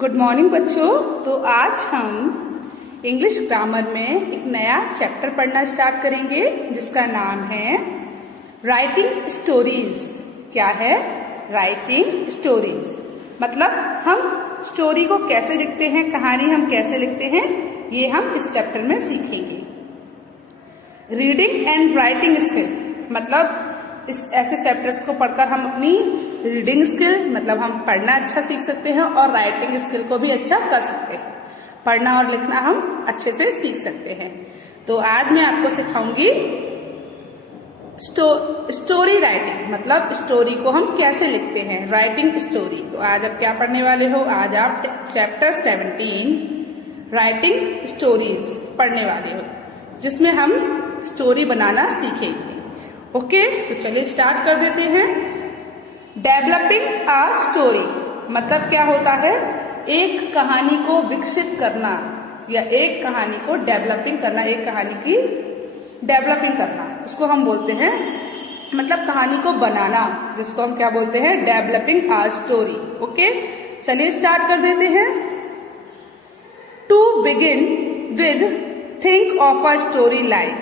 Good morning बच्चों। तो आज हम इंग्लिश ग्रामर में एक नया चैप्टर पढ़ना स्टार्ट करेंगे जिसका नाम है राइटिंग स्टोरीज। क्या है? राइटिंग स्टोरीज मतलब हम स्टोरी को कैसे लिखते हैं, कहानी हम कैसे लिखते हैं, ये हम इस चैप्टर में सीखेंगे। रीडिंग एंड राइटिंग स्किल मतलब इस ऐसे चैप्टर्स को पढ़कर हम अपनी रीडिंग स्किल मतलब हम पढ़ना अच्छा सीख सकते हैं और राइटिंग स्किल को भी अच्छा कर सकते हैं। पढ़ना और लिखना हम अच्छे से सीख सकते हैं। तो आज मैं आपको सिखाऊंगी स्टोरी राइटिंग मतलब स्टोरी को हम कैसे लिखते हैं, राइटिंग स्टोरी। तो आज आप क्या पढ़ने वाले हो? आज आप चैप्टर 17 राइटिंग स्टोरीज पढ़ने वाले हो जिसमें हम स्टोरी बनाना सीखेंगे। ओके, तो चलिए स्टार्ट कर देते हैं। डेवलपिंग अ स्टोरी मतलब क्या होता है? एक कहानी को विकसित करना या एक कहानी को डेवलपिंग करना, एक कहानी की डेवलपिंग करना, उसको हम बोलते हैं मतलब कहानी को बनाना, जिसको हम क्या बोलते हैं? Developing a story. ओके, चलिए स्टार्ट कर देते हैं। To begin with think of a story line.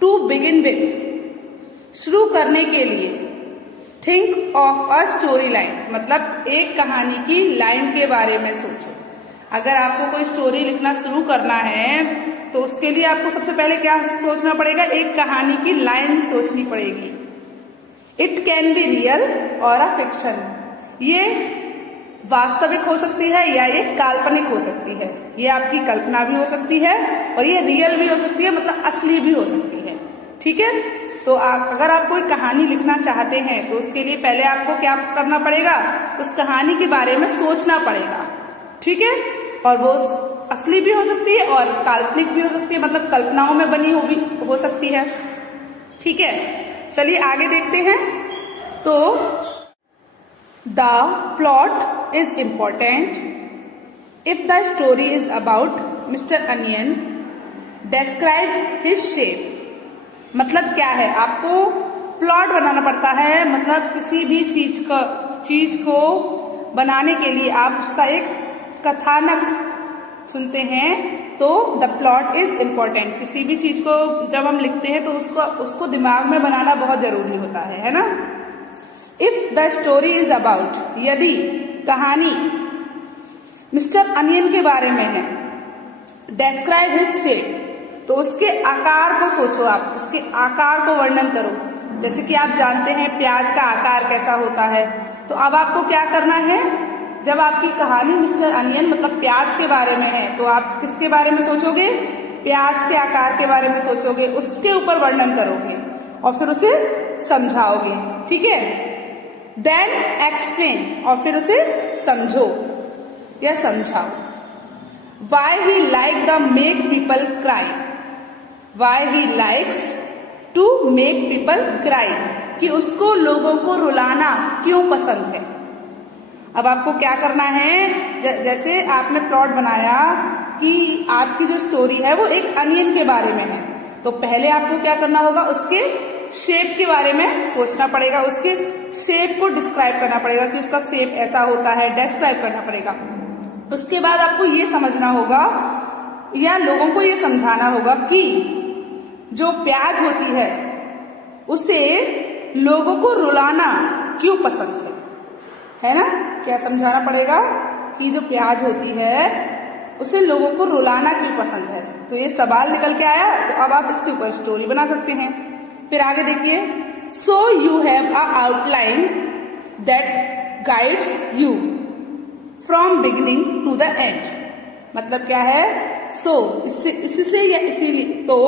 To begin with शुरू करने के लिए think of a story line मतलब एक कहानी की लाइन के बारे में सोचो। अगर आपको कोई स्टोरी लिखना शुरू करना है तो उसके लिए आपको सबसे पहले क्या सोचना पड़ेगा? एक कहानी की लाइन सोचनी पड़ेगी। इट कैन बी रियल और अ फिक्शन। ये वास्तविक हो सकती है या ये काल्पनिक हो सकती है। ये आपकी कल्पना भी हो सकती है और ये रियल भी हो सकती है मतलब असली भी हो सकती है। ठीक है, तो अगर आप कोई कहानी लिखना चाहते हैं तो उसके लिए पहले आपको क्या करना पड़ेगा? उस कहानी के बारे में सोचना पड़ेगा। ठीक है, और वो असली भी हो सकती है और काल्पनिक भी हो सकती है मतलब कल्पनाओं में बनी हो सकती है। ठीक है, चलिए आगे देखते हैं। तो the plot is important. If the story is about mister onion describe his shape. मतलब क्या है? आपको प्लॉट बनाना पड़ता है मतलब किसी भी चीज को बनाने के लिए आप उसका एक कथानक चुनते हैं तो द प्लॉट इज इम्पोर्टेंट। किसी भी चीज को जब हम लिखते हैं तो उसको दिमाग में बनाना बहुत जरूरी होता है ना। If the story is about, यदि कहानी मिस्टर अनियन के बारे में है, डिस्क्राइब हिज शेप तो उसके आकार को सोचो, आप उसके आकार को वर्णन करो। जैसे कि आप जानते हैं प्याज का आकार कैसा होता है। तो अब आपको क्या करना है? जब आपकी कहानी मिस्टर अनियन मतलब प्याज के बारे में है तो आप किसके बारे में सोचोगे? प्याज के आकार के बारे में सोचोगे, उसके ऊपर वर्णन करोगे और फिर उसे समझाओगे। ठीक है, देन एक्सप्लेन और फिर उसे समझो या समझाओ। Why he like the make people cry. Why he likes to make people cry कि उसको लोगों को रुलाना क्यों पसंद है। अब आपको क्या करना है? जैसे आपने प्लॉट बनाया कि आपकी जो स्टोरी है वो एक अनियन के बारे में है, तो पहले आपको क्या करना होगा? उसके शेप के बारे में सोचना पड़ेगा, उसके शेप को डिस्क्राइब करना पड़ेगा कि उसका शेप ऐसा होता है, डिस्क्राइब करना पड़ेगा। उसके बाद आपको ये समझना होगा या लोगों को ये समझाना होगा कि जो प्याज होती है उसे लोगों को रुलाना क्यों पसंद है ना। क्या समझाना पड़ेगा कि जो प्याज होती है उसे लोगों को रुलाना क्यों पसंद है। तो ये सवाल निकल के आया, तो अब आप इसके ऊपर स्टोरी बना सकते हैं। फिर आगे देखिए। So you have a outline that guides you from beginning to the end. मतलब क्या है? इससे या इसीलिए तो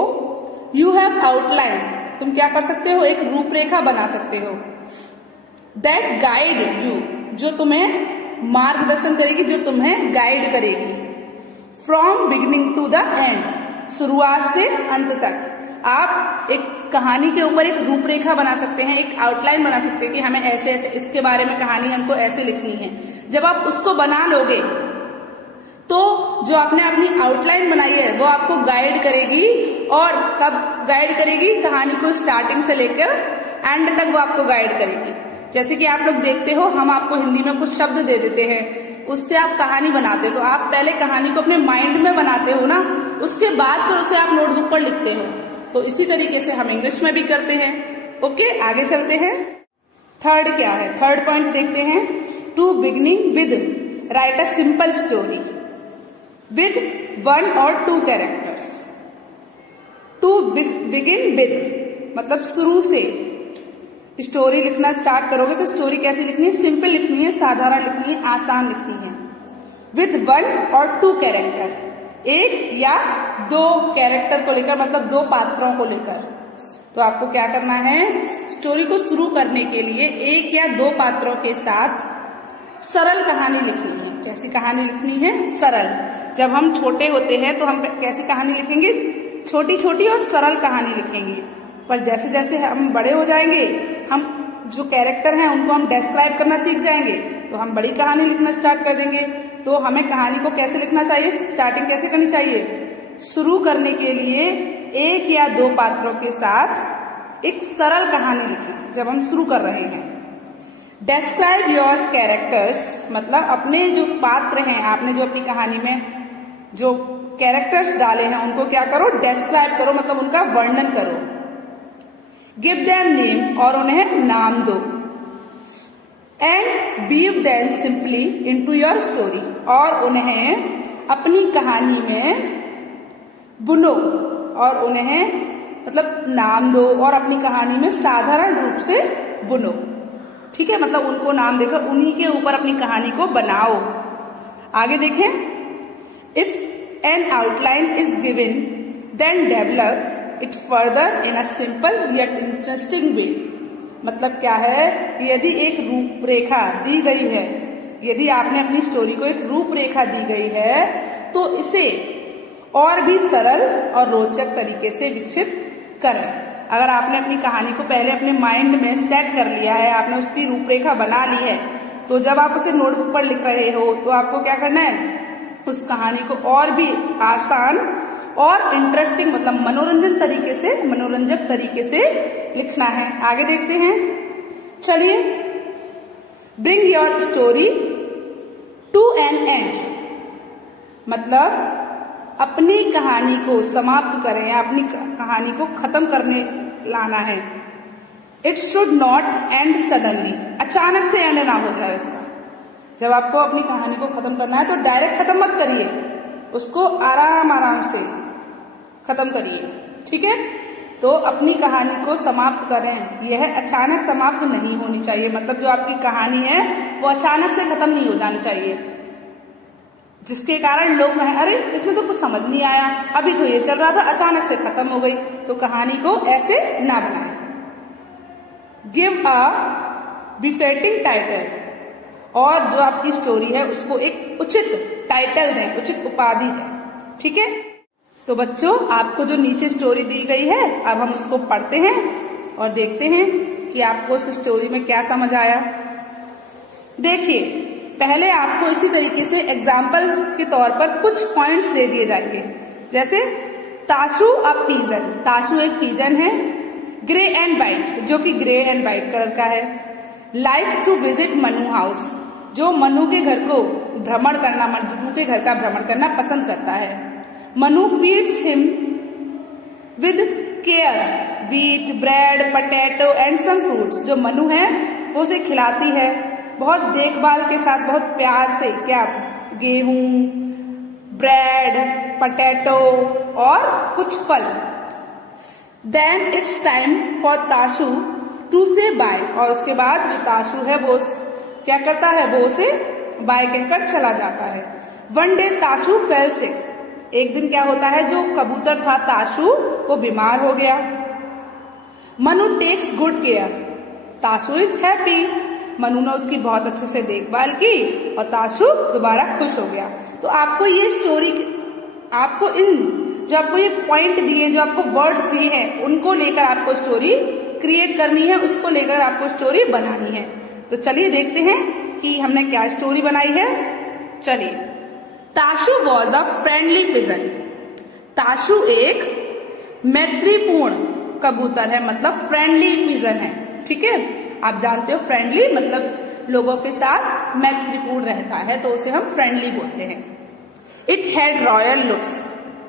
यू हैव आउटलाइन, तुम क्या कर सकते हो? एक रूपरेखा बना सकते हो। दैट गाइड यू, जो तुम्हें मार्गदर्शन करेगी, जो तुम्हें गाइड करेगी। From beginning to the end, शुरुआत से अंत तक। आप एक कहानी के ऊपर एक रूपरेखा बना सकते हैं, एक आउटलाइन बना सकते हैं कि हमें ऐसे ऐसे इसके बारे में कहानी हमको ऐसे लिखनी है। जब आप उसको बना लोगे तो जो आपने अपनी आउटलाइन बनाई है वो आपको गाइड करेगी। और कब गाइड करेगी? कहानी को स्टार्टिंग से लेकर एंड तक वो आपको गाइड करेगी। जैसे कि आप लोग देखते हो, हम आपको हिंदी में कुछ शब्द दे देते हैं उससे आप कहानी बनाते हो। तो आप पहले कहानी को अपने माइंड में बनाते हो ना, उसके बाद फिर उसे आप नोटबुक पर लिखते हो। तो इसी तरीके से हम इंग्लिश में भी करते हैं। ओके, आगे चलते हैं। थर्ड क्या है, थर्ड पॉइंट देखते हैं। To beginning with write a simple story with 1 or 2 characters. To begin with मतलब शुरू से स्टोरी लिखना स्टार्ट करोगे तो स्टोरी कैसी लिखनी है, सिंपल लिखनी है, साधारण लिखनी है, आसान लिखनी है। विद 1 or 2 कैरेक्टर, 1 या 2 कैरेक्टर को लेकर, मतलब 2 पात्रों को लेकर। तो आपको क्या करना है, स्टोरी को शुरू करने के लिए 1 या 2 पात्रों के साथ सरल कहानी लिखनी है। कैसी कहानी लिखनी है, सरल। जब हम छोटे होते हैं तो हम कैसी कहानी लिखेंगे, छोटी छोटी और सरल कहानी लिखेंगे। पर जैसे जैसे हम बड़े हो जाएंगे, हम जो कैरेक्टर हैं उनको हम डिस्क्राइब करना सीख जाएंगे, तो हम बड़ी कहानी लिखना स्टार्ट कर देंगे। तो हमें कहानी को कैसे लिखना चाहिए, स्टार्टिंग कैसे करनी चाहिए, शुरू करने के लिए 1 या 2 पात्रों के साथ एक सरल कहानी लिखें जब हम शुरू कर रहे हैं। डिस्क्राइब योर कैरेक्टर्स मतलब अपने जो पात्र हैं, आपने जो अपनी कहानी में जो कैरेक्टर्स डाले हैं उनको क्या करो, डिस्क्राइब करो, मतलब उनका वर्णन करो। गिव देम नेम और उन्हें नाम दो। And weave them simply into your story और उन्हें अपनी कहानी में बुनो और उन्हें मतलब नाम दो और अपनी कहानी में साधारण रूप से बुनो। ठीक है, मतलब उनको नाम देकर उन्हीं के ऊपर अपनी कहानी को बनाओ। आगे देखें। If an outline is given then develop it further in a simple yet interesting way. मतलब क्या है, यदि एक रूपरेखा दी गई है, यदि आपने अपनी स्टोरी को एक रूपरेखा दी गई है तो इसे और भी सरल और रोचक तरीके से विकसित करें। अगर आपने अपनी कहानी को पहले अपने माइंड में सेट कर लिया है, आपने उसकी रूपरेखा बना ली है, तो जब आप उसे नोटबुक पर लिख रहे हो तो आपको क्या करना है, उस कहानी को और भी आसान और इंटरेस्टिंग मतलब मनोरंजक तरीके से लिखना है। आगे देखते हैं। चलिए, bring your story to an end मतलब अपनी कहानी को समाप्त करें, अपनी कहानी को खत्म करने लाना है। It should not and suddenly, अचानक से एंड ना हो जाए उसका। जब आपको अपनी कहानी को खत्म करना है तो डायरेक्ट खत्म मत करिए, उसको आराम आराम से खत्म करिए। ठीक है, तो अपनी कहानी को समाप्त करें, यह अचानक समाप्त नहीं होनी चाहिए। मतलब जो आपकी कहानी है वो अचानक से खत्म नहीं हो जानी चाहिए, जिसके कारण लोग कहें अरे इसमें तो कुछ समझ नहीं आया, अभी तो ये चल रहा था अचानक से खत्म हो गई। तो कहानी को ऐसे ना बनाएं। गिव अ बिफिटिंग टाइटल और जो आपकी स्टोरी है उसको एक उचित टाइटल दें, उचित उपाधि दें। ठीक है, तो बच्चों आपको जो नीचे स्टोरी दी गई है अब हम उसको पढ़ते हैं और देखते हैं कि आपको उस स्टोरी में क्या समझ आया। देखिए, पहले आपको इसी तरीके से एग्जाम्पल के तौर पर कुछ पॉइंट्स दे दिए जाएंगे। जैसे ताशू अ पिजन, ताशू एक पिजन है, ग्रे एंड व्हाइट जो कि ग्रे एंड व्हाइट कलर का है। Likes to visit Manu house, जो मनु के घर को भ्रमण करना, मनु के घर का भ्रमण करना पसंद करता है। Manu feeds him with care wheat bread potato and some fruits, जो मनु है वो उसे खिलाती है बहुत देखभाल के साथ, बहुत प्यार से। क्या, गेहूं, ब्रेड, पोटैटो और कुछ फल। Then it's time for Tashu to say bye, और उसके बाद जो ताशू है वो क्या करता है, वो उसे बाय कहकर चला जाता है। वन डे ताशू फेल सिक, एक दिन क्या होता है, जो कबूतर था ताशू वो बीमार हो गया। Manu takes good care, Tashu is happy, Manu ने उसकी बहुत अच्छे से देखभाल की और ताशू दोबारा खुश हो गया। तो आपको ये स्टोरी, आपको इन जो आपको ये पॉइंट दिए, जो आपको वर्ड्स दिए हैं, उनको लेकर आपको स्टोरी क्रिएट करनी है, उसको लेकर आपको स्टोरी बनानी है। तो चलिए देखते हैं कि हमने क्या स्टोरी बनाई है। चलिए, Tashu was a friendly pigeon, Tashu एक मैत्रीपूर्ण कबूतर है, मतलब फ्रेंडली पिजन है। ठीक है, आप जानते हो फ्रेंडली मतलब लोगों के साथ मैत्रीपूर्ण रहता है तो उसे हम फ्रेंडली बोलते हैं। इट हैड रॉयल लुक्स,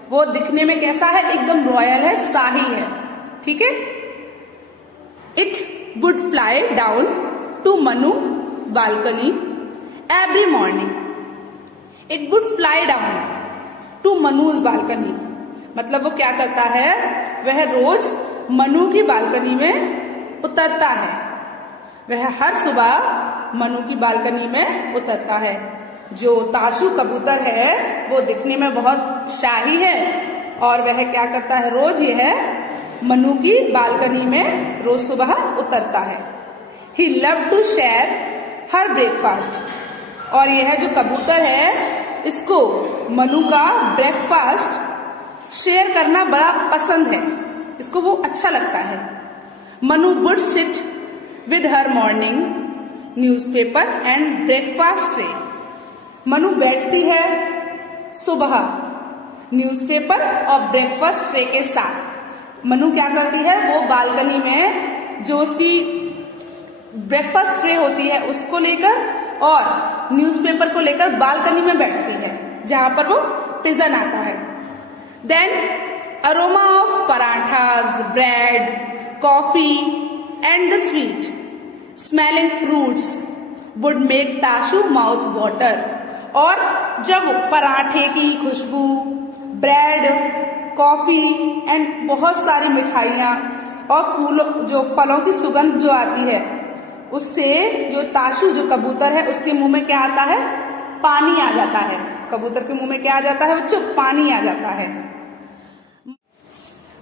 वो दिखने में कैसा है, एकदम रॉयल है, शाही है, ठीक है। It would fly down to Manu balcony every morning, it would fly down to Manu's balcony, मतलब वो क्या करता है, वह रोज मनु की बालकनी में उतरता है, वह हर सुबह मनु की बालकनी में उतरता है। जो ताशु कबूतर है वो दिखने में बहुत शाही है और वह क्या करता है, रोज यह मनु की बालकनी में रोज सुबह उतरता है। He love to share her breakfast, और यह जो कबूतर है इसको मनु का ब्रेकफास्ट शेयर करना बड़ा पसंद है, इसको वो अच्छा लगता है। Manu would sit with her morning newspaper and breakfast tray, Manu बैठती है सुबह न्यूज़पेपर और ब्रेकफास्ट ट्रे के साथ। मनु क्या करती है, वो बालकनी में जो उसकी ब्रेकफास्ट ट्रे होती है उसको लेकर और न्यूज़पेपर को लेकर बालकनी में बैठती है जहां पर वो पिजन आता है। Then aroma of parathas, bread, coffee and the sweet smelling fruits would make Tashu mouth water, और जब पराठे की खुशबू, ब्रेड, कॉफी एंड बहुत सारी मिठाइयाँ और फलों की सुगंध जो आती है उससे जो ताशु जो कबूतर है उसके मुंह में क्या आता है, पानी आ जाता है। कबूतर के मुंह में क्या आ जाता है बच्चों, पानी आ जाता है।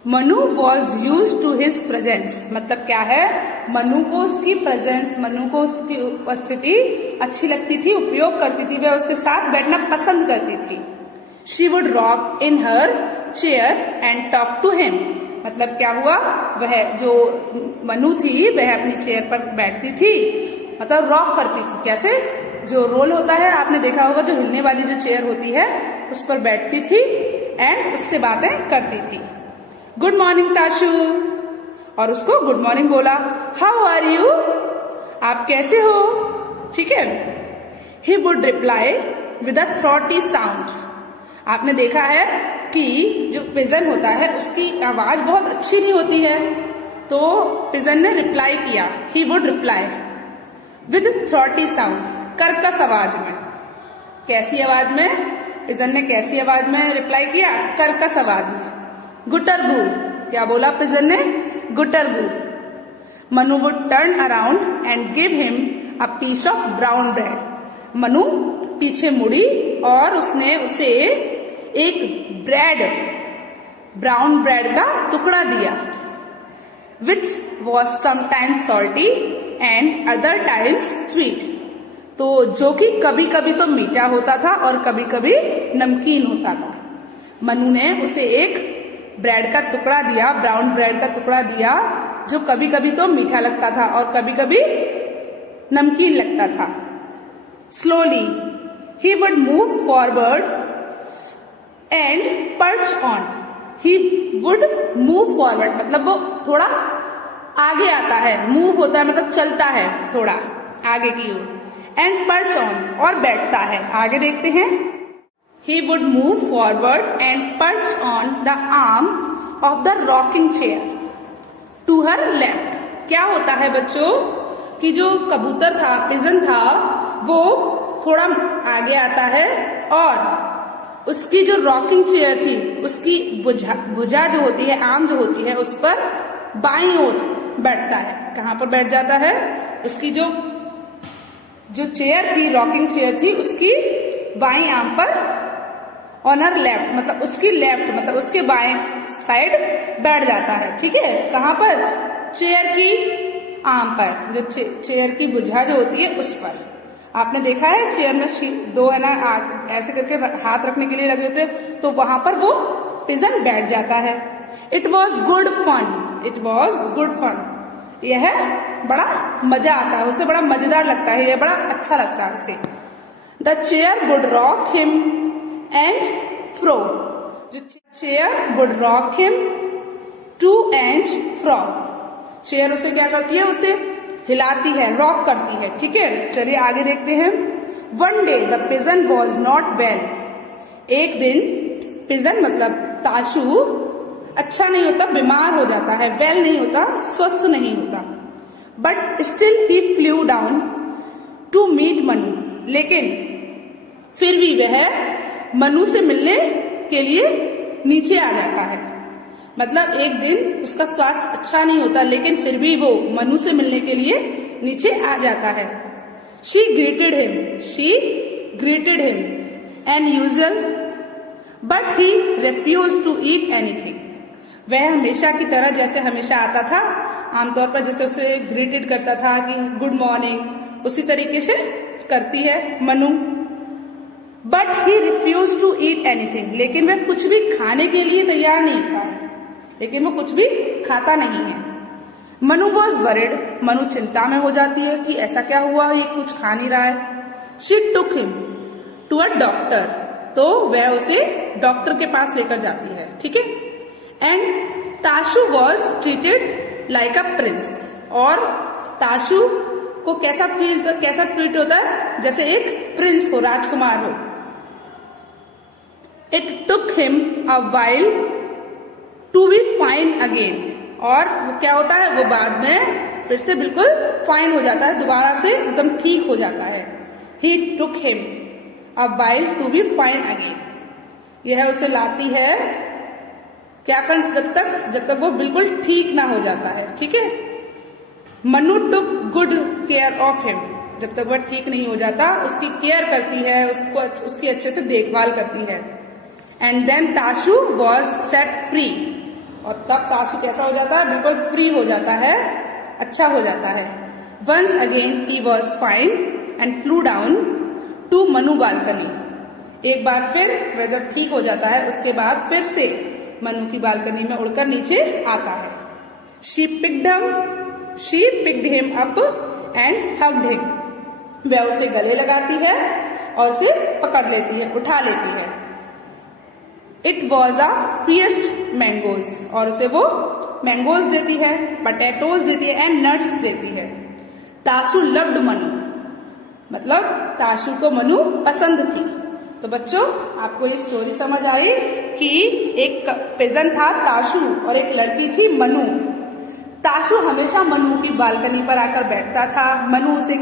Manu was use to his presence, मतलब क्या है, मनु को उसकी प्रेजेंस, मनु को उसकी उपस्थिति अच्छी लगती थी, उपयोग करती थी, वह उसके साथ बैठना पसंद करती थी। She would rock in her chair and talk to him, मतलब क्या हुआ, वह जो मनु थी वह अपनी चेयर पर बैठती थी, मतलब रॉक करती थी। कैसे, जो रोल होता है आपने देखा होगा, जो हिलने वाली जो चेयर होती है उस पर बैठती थी एंड उससे बातें करती थी। गुड मॉर्निंग ताशु, और उसको गुड मॉर्निंग बोला। हाउ आर यू, आप कैसे हो, ठीक है। He would reply with a throaty sound, आपने देखा है कि जो पिजन होता है उसकी आवाज बहुत अच्छी नहीं होती है, तो पिजन ने रिप्लाई किया, he would reply with throaty sound, कर्कश आवाज में। कैसी आवाज में, पिजन ने कैसी आवाज में रिप्लाई किया, कर्कश आवाज में। गुटरगू, क्या बोला पिजन ने, गुटरगू। Manu would turn around and give him a piece of brown bread, Manu पीछे मुड़ी और उसने उसे एक ब्राउन ब्रेड का टुकड़ा दिया। Which was sometimes salty and other times sweet, तो जो कि कभी कभी तो मीठा होता था और कभी कभी नमकीन होता था। मनु ने उसे एक ब्रेड का टुकड़ा दिया, ब्राउन ब्रेड का टुकड़ा दिया, जो कभी कभी तो मीठा लगता था और कभी कभी नमकीन लगता था। Slowly he would move forward and perch on, he would move forward, मतलब वो थोड़ा आगे आता है, मूव होता है मतलब चलता है थोड़ा आगे की ओर, एंड पर्च ऑन, और बैठता है। आगे देखते हैं। He would move forward and perch on the arm of the rocking chair to her left. क्या होता है बच्चों कि जो कबूतर था, पिजन था, वो थोड़ा आगे आता है और उसकी जो रॉकिंग चेयर थी उसकी भुजा जो होती है, आर्म जो होती है, उस पर बाईं ओर बैठता है। कहाँ पर बैठ जाता है, उसकी जो चेयर थी, रॉकिंग चेयर थी, उसकी बाईं आर्म पर, ऑन हर लेफ्ट, मतलब उसकी लेफ्ट, मतलब उसके बाएं साइड बैठ जाता है, ठीक है। कहाँ पर, चेयर की आर्म पर, जो चेयर की भुजा जो होती है उस पर। आपने देखा है चेयर में दो है ना ऐसे करके हाथ रखने के लिए लगे होते, तो वहां पर वो पिजन बैठ जाता है। It was good fun, it was good fun, यह बड़ा मजा आता है, उसे बड़ा मजेदार लगता है, यह बड़ा अच्छा लगता है उसे। The chair would rock him and fro, जो chair would rock him to and fro, chair उसे क्या करती है, उसे हिलाती है, रॉक करती है, ठीक है। चलिए आगे देखते हैं। One day the pigeon was not well. एक दिन पिजन मतलब ताशु अच्छा नहीं होता, बीमार हो जाता है, वेल नहीं होता, स्वस्थ नहीं होता। But still he flew down to meet Manu, लेकिन फिर भी वह मनु से मिलने के लिए नीचे आ जाता है। मतलब एक दिन उसका स्वास्थ्य अच्छा नहीं होता, लेकिन फिर भी वो मनु से मिलने के लिए नीचे आ जाता है। She greeted him an usual but he refused to eat anything. वह हमेशा की तरह जैसे हमेशा आता था, आमतौर पर जैसे उसे ग्रीटेड करता था कि गुड मॉर्निंग, उसी तरीके से करती है Manu. But he refused to eat anything, लेकिन वह कुछ भी खाने के लिए तैयार नहीं होता है, लेकिन वो कुछ भी खाता नहीं है। मनु वॉज वरिड, मनु चिंता में हो जाती है कि ऐसा क्या हुआ, ये कुछ खा नहीं रहा है। She took him to a doctor, तो वह उसे डॉक्टर के पास लेकर जाती है, ठीक है। And Tashu was treated like a prince, और ताशु को कैसा ट्रीट होता है, जैसे एक प्रिंस हो, राजकुमार हो। It took him a while to be fine again, और वो क्या होता है, वो बाद में फिर से बिल्कुल फाइन हो जाता है, दोबारा से एकदम ठीक हो जाता है। He took him a while to be fine again, यह उसे लाती है क्या कर, जब तक वो बिल्कुल ठीक ना हो जाता है, ठीक है। Manu took good care of him, जब तक वह ठीक नहीं हो जाता उसकी केयर करती है, उसकी अच्छे से देखभाल करती है। And then Tashu was set free, और तब ताशु कैसा हो जाता है, बिल्कुल फ्री हो जाता है, अच्छा हो जाता है। Once again he was fine and flew down to Manu balcony, एक बार फिर वह जब ठीक हो जाता है उसके बाद फिर से मनु की बालकनी में उड़कर नीचे आता है। She picked him up and hugged him, वह उसे गले लगाती है और उसे पकड़ लेती है, उठा लेती है। It was a feast mangoes, और उसे वो मैंगोज देती है, पटेटोज देती है एंड नट्स देती है। ताशु लव्ड मनु, मतलब ताशु को मनु पसंद थी। तो बच्चों, आपको ये स्टोरी समझ आई कि एक पिजन था ताशु और एक लड़की थी मनु। ताशु हमेशा मनु की बालकनी पर आकर बैठता था, मनु उसे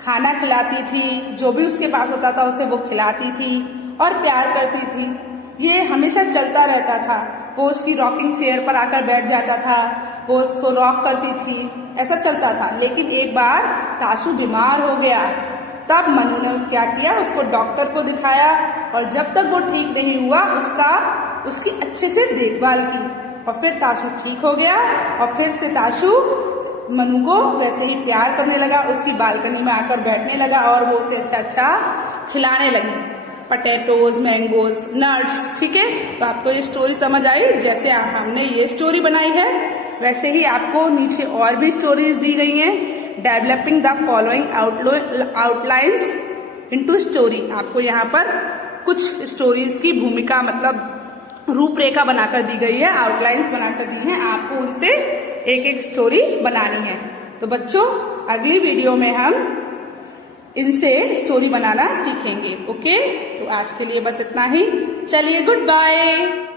खाना खिलाती थी, जो भी उसके पास होता था उसे वो खिलाती थी और प्यार करती थी। ये हमेशा चलता रहता था, वो उसकी रॉकिंग चेयर पर आकर बैठ जाता था, वो उसको रॉक करती थी, ऐसा चलता था। लेकिन एक बार ताशु बीमार हो गया, तब मनु ने क्या किया, उसको डॉक्टर को दिखाया, और जब तक वो ठीक नहीं हुआ उसकी अच्छे से देखभाल की, और फिर ताशु ठीक हो गया, और फिर से ताशु मनु को वैसे ही प्यार करने लगा, उसकी बालकनी में आकर बैठने लगा, और वो उसे अच्छा खिलाने लगी, पटेटोज, मैंगोज, नट्स, ठीक है। तो आपको ये स्टोरी समझ आई, जैसे हमने ये स्टोरी बनाई है वैसे ही आपको नीचे और भी स्टोरीज दी गई हैं। Developing the following outlines into story, आपको यहाँ पर कुछ स्टोरीज की भूमिका मतलब रूपरेखा बनाकर दी गई है, आउटलाइंस बनाकर दी हैं, आपको उनसे एक एक स्टोरी बनानी है। तो बच्चों, अगली वीडियो में हम इनसे स्टोरी बनाना सीखेंगे। ओके, तो आज के लिए बस इतना ही। चलिए, गुड बाय।